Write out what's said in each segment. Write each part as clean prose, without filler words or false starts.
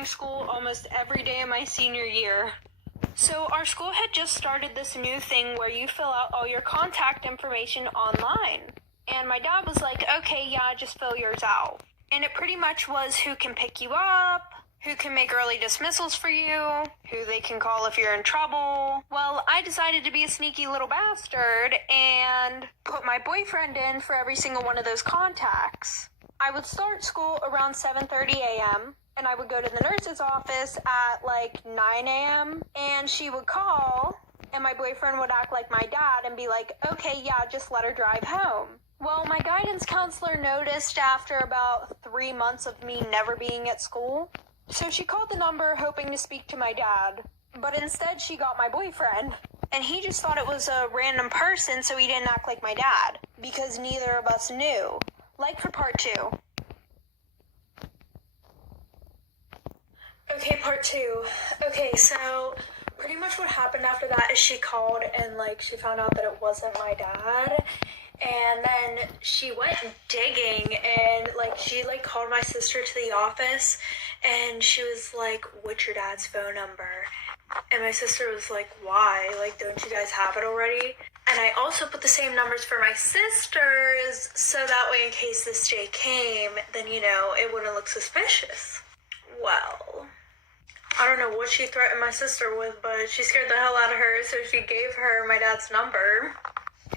starting school almost every day of my senior year. So our school had just started this new thing where you fill out all your contact information online. And my dad was like, okay, yeah, just fill yours out. And it pretty much was who can pick you up, who can make early dismissals for you, who they can call if you're in trouble. Well, I decided to be a sneaky little bastard and put my boyfriend in for every single one of those contacts. I would start school around 7:30 a.m., and I would go to the nurse's office at like 9 a.m., and she would call, and my boyfriend would act like my dad and be like, okay, yeah, just let her drive home. Well, my guidance counselor noticed after about 3 months of me never being at school, so she called the number hoping to speak to my dad, but instead she got my boyfriend. And he just thought it was a random person, so he didn't act like my dad, because neither of us knew. Like for part 2. Okay, part 2. Okay, so pretty much what happened after that is she called and she found out that it wasn't my dad. And then she went digging and she called my sister to the office and she was like, what's your dad's phone number? And my sister was like, why? Don't you guys have it already? And I also put the same numbers for my sisters so that way in case this day came, then, it wouldn't look suspicious. Well, I don't know what she threatened my sister with, but she scared the hell out of her, so she gave her my dad's number.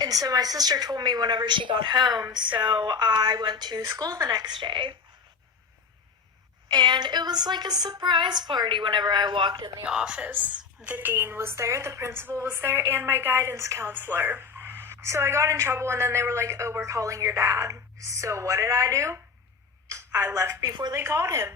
And so my sister told me whenever she got home, so I went to school the next day. And it was like a surprise party whenever I walked in the office. The dean was there, the principal was there, and my guidance counselor. So I got in trouble and then they were like, oh, we're calling your dad. So what did I do? I left before they called him.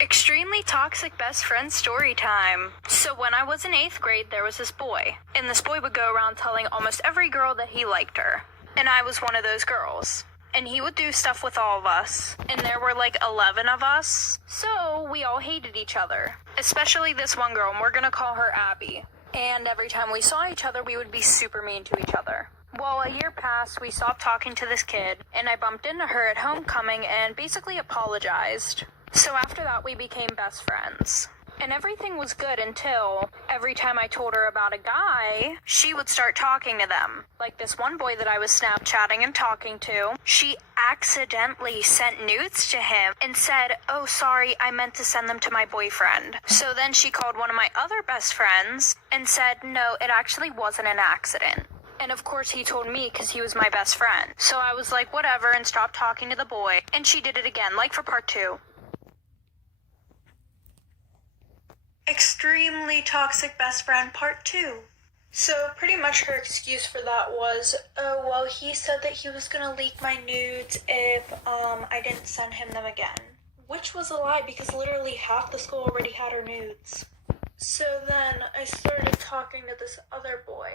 Extremely toxic best friend story time. So when I was in 8th grade, there was this boy. And this boy would go around telling almost every girl that he liked her. And I was one of those girls. And he would do stuff with all of us. And there were 11 of us. So we all hated each other. Especially this one girl, and we're gonna call her Abby. And every time we saw each other, we would be super mean to each other. Well, a year passed, we stopped talking to this kid, and I bumped into her at homecoming and basically apologized. So after that, we became best friends. And everything was good until every time I told her about a guy, she would start talking to them. Like this one boy that I was Snapchatting and talking to, she accidentally sent nudes to him and said, oh, sorry, I meant to send them to my boyfriend. So then she called one of my other best friends and said, no, it actually wasn't an accident. And of course he told me because he was my best friend. So I was like, whatever, and stopped talking to the boy. And she did it again, for part 2. Extremely toxic best friend part 2. So pretty much her excuse for that was, oh, well, he said that he was gonna leak my nudes if I didn't send him them again. Which was a lie because literally half the school already had her nudes. So then I started talking to this other boy,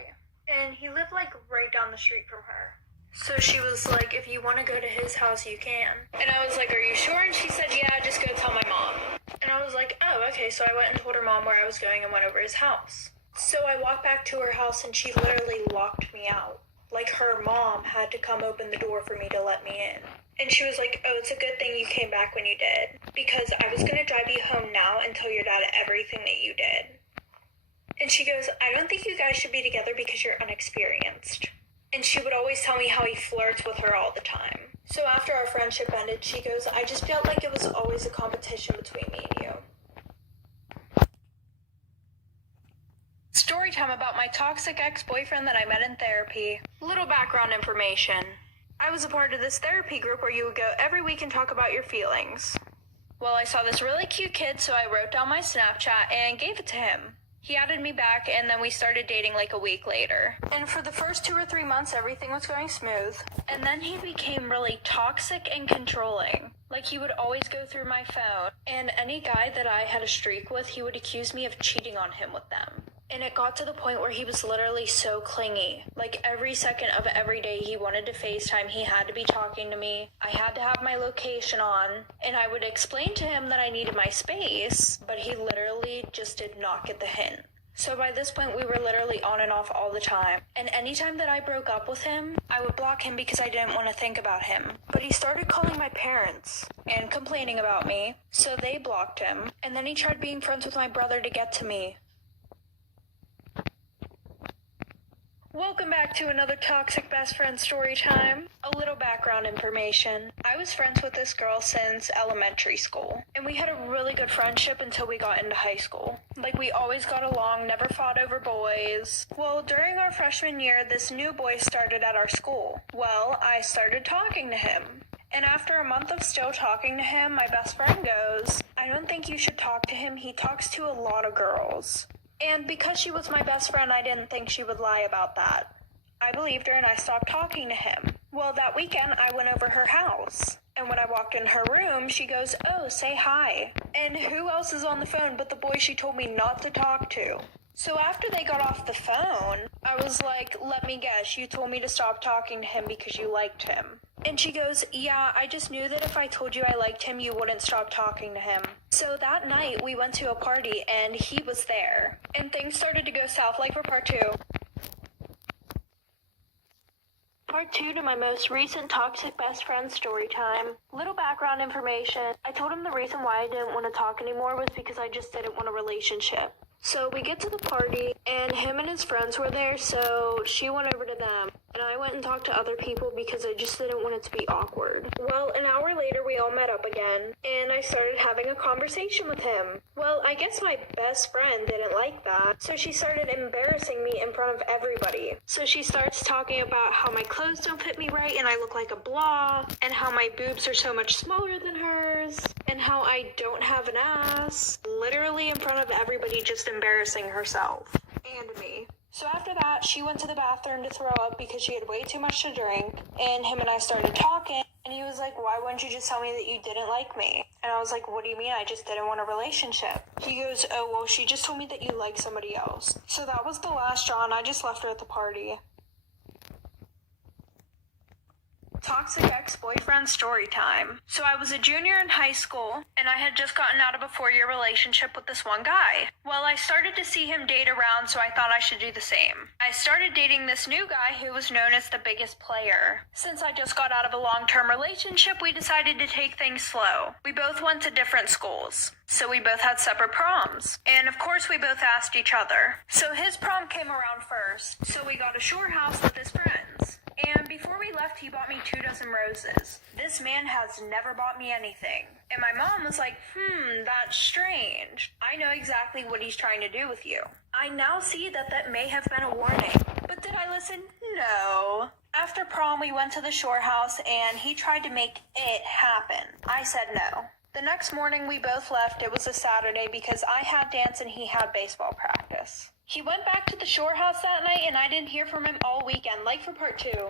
and he lived right down the street from her. So she was like, if you want to go to his house, you can. And I was like, are you sure? And she said, yeah, just go tell my mom. And I was like, oh, okay. So I went and told her mom where I was going and went over his house. So I walked back to her house and she literally locked me out. Her mom had to come open the door for me to let me in. And she was like, oh, it's a good thing you came back when you did. Because I was going to drive you home now and tell your dad everything that you did. And she goes, I don't think you guys should be together because you're unexperienced. And she would always tell me how he flirts with her all the time. So after our friendship ended, she goes, I just felt like it was always a competition between me and you. Story time about my toxic ex-boyfriend that I met in therapy. Little background information. I was a part of this therapy group where you would go every week and talk about your feelings. Well, I saw this really cute kid, so I wrote down my Snapchat and gave it to him. He added me back, and then we started dating a week later. And for the first 2 or 3 months, everything was going smooth. And then he became really toxic and controlling. He would always go through my phone. And any guy that I had a streak with, he would accuse me of cheating on him with them. And it got to the point where he was literally so clingy. Every second of every day he wanted to FaceTime, he had to be talking to me. I had to have my location on. And I would explain to him that I needed my space, but he literally just did not get the hint. So by this point, we were literally on and off all the time. And anytime that I broke up with him, I would block him because I didn't want to think about him. But he started calling my parents and complaining about me, so they blocked him. And then he tried being friends with my brother to get to me. Welcome back to another toxic best friend story time. A little background information. I was friends with this girl since elementary school, and we had a really good friendship until we got into high school. Like, we always got along, never fought over boys. Well, during our freshman year, this new boy started at our school. Well, I started talking to him. And after a month of still talking to him, my best friend goes, "I don't think you should talk to him. He talks to a lot of girls." And because she was my best friend, I didn't think she would lie about that. I believed her and I stopped talking to him. Well, that weekend, I went over her house. And when I walked in her room, she goes, "Oh, say hi." And who else is on the phone but the boy she told me not to talk to? So after they got off the phone, I was like, "Let me guess, you told me to stop talking to him because you liked him." And she goes, "Yeah, I just knew that if I told you I liked him, you wouldn't stop talking to him." So that night, we went to a party, and he was there. And things started to go south, like for part 2. Part 2 to my most recent toxic best friend story time. Little background information. I told him the reason why I didn't want to talk anymore was because I just didn't want a relationship. So we get to the party, and him and his friends were there, so she went over to them. And I went and talked to other people because I just didn't want it to be awkward. Well, an hour later, we all met up again, and I started having a conversation with him. Well, I guess my best friend didn't like that, so she started embarrassing me in front of everybody. So she starts talking about how my clothes don't fit me right, and I look like a blob, and how my boobs are so much smaller than hers, and how I don't have an ass. Literally in front of everybody, just embarrassing herself. And me. So after that, she went to the bathroom to throw up because she had way too much to drink, and him and I started talking, and he was like, "Why wouldn't you just tell me that you didn't like me?" And I was like, "What do you mean? I just didn't want a relationship." He goes, "Oh, well, she just told me that you like somebody else." So that was the last straw, and I just left her at the party. Toxic ex-boyfriend story time. So I was a junior in high school, and I had just gotten out of a 4-year relationship with this one guy. Well, I started to see him date around, so I thought I should do the same. I started dating this new guy who was known as the biggest player. Since I just got out of a long-term relationship, we decided to take things slow. We both went to different schools, so we both had separate proms. And of course, we both asked each other. So his prom came around first, so we got a shore house with his friends. And before we left, he bought me 2 dozen roses. This man has never bought me anything. And my mom was like, that's strange. I know exactly what he's trying to do with you. I now see that may have been a warning. But did I listen? No. After prom, we went to the shore house, and he tried to make it happen. I said no. The next morning, we both left. It was a Saturday because I had dance and he had baseball practice. He went back to the shore house that night, and I didn't hear from him all weekend, like for part 2.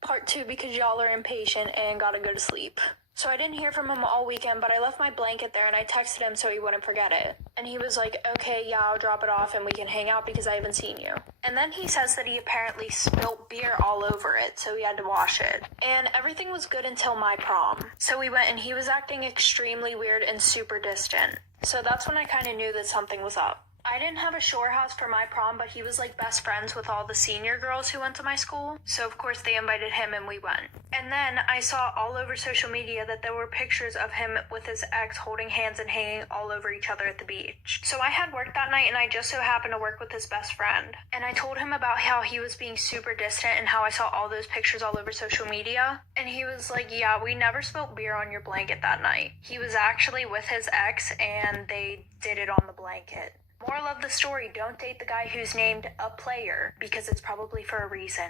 Part 2 because y'all are impatient and gotta go to sleep. So I didn't hear from him all weekend, but I left my blanket there and I texted him so he wouldn't forget it. And he was like, "Okay, yeah, I'll drop it off and we can hang out because I haven't seen you." And then he says that he apparently spilt beer all over it, so he had to wash it. And everything was good until my prom. So we went and he was acting extremely weird and super distant. So that's when I kind of knew that something was up. I didn't have a shore house for my prom, but he was like best friends with all the senior girls who went to my school. So of course they invited him and we went. And then I saw all over social media that there were pictures of him with his ex holding hands and hanging all over each other at the beach. So I had work that night and I just so happened to work with his best friend. And I told him about how he was being super distant and how I saw all those pictures all over social media. And he was like, "Yeah, we never spilled beer on your blanket that night." He was actually with his ex and they did it on the blanket. Moral of the story, don't date the guy who's named a player, because it's probably for a reason.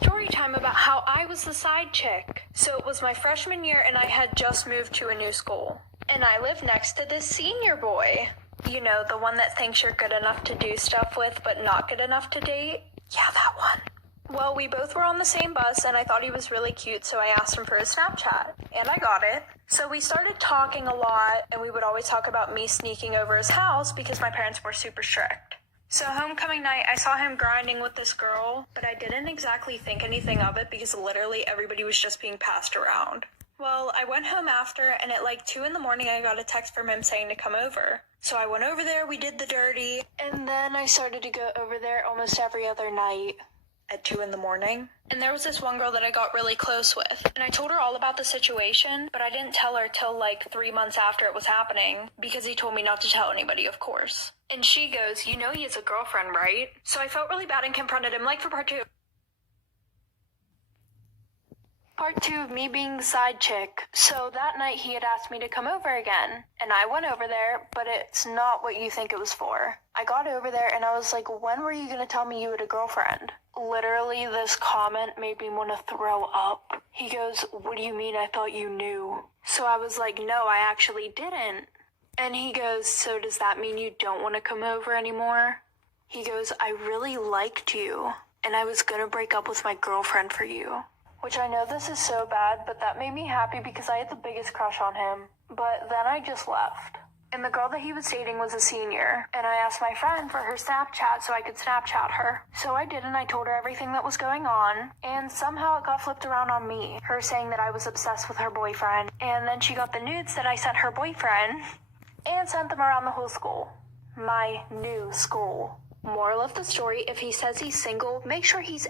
Story time about how I was the side chick. So it was my freshman year and I had just moved to a new school. And I lived next to this senior boy. You know, the one that thinks you're good enough to do stuff with, but not good enough to date? Yeah, that one. Well, we both were on the same bus, and I thought he was really cute, so I asked him for his Snapchat, and I got it. So we started talking a lot, and we would always talk about me sneaking over his house because my parents were super strict. So homecoming night, I saw him grinding with this girl, but I didn't exactly think anything of it because literally everybody was just being passed around. Well, I went home after, and at like 2 in the morning, I got a text from him saying to come over. So I went over there, we did the dirty, and then I started to go over there almost every other night at 2 in the morning. And there was this one girl that I got really close with, and I told her all about the situation, but I didn't tell her till like 3 months after it was happening, because he told me not to tell anybody, of course. And she goes, "You know he has a girlfriend, right?" So I felt really bad and confronted him, like for part 2. Part 2 of me being the side chick. So that night he had asked me to come over again, and I went over there, but it's not what you think it was for. I got over there and I was like, "When were you gonna tell me you had a girlfriend?" Literally, this comment made me want to throw up. He goes, "What do you mean? I thought you knew." So I was like, "No, I actually didn't." And he goes, "So does that mean you don't want to come over anymore?" He goes, "I really liked you, and I was gonna break up with my girlfriend for you." Which I know this is so bad, but that made me happy because I had the biggest crush on him. But then I just left. And the girl that he was dating was a senior, and I asked my friend for her Snapchat so I could Snapchat her. So I did, and I told her everything that was going on, and somehow it got flipped around on me, her saying that I was obsessed with her boyfriend. And then she got the nudes that I sent her boyfriend, and sent them around the whole school. My new school. Moral of the story, if he says he's single, make sure he's